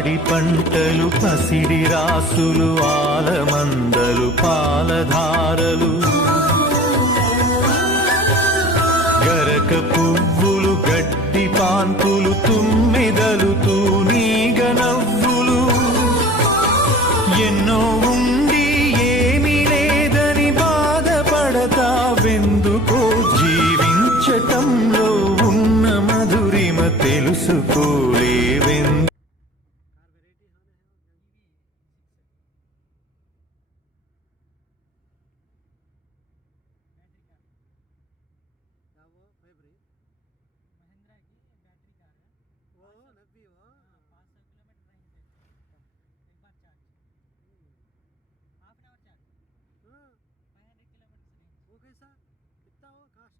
పాడి పంటలు పసిడి రాసులు ఆలమందలు పాలధారలు. గరక పువ్వులు గడ్డి పాన్పులు తుమ్మిదలు తూనీగ నవ్వులు ఎన్నో ఉండి ఏమీ లేదని బాధపడతా వెందుకో జీవించటంలో ఉన్న మధురిమ తెలుసుకోలేవే cabeza que estaba acá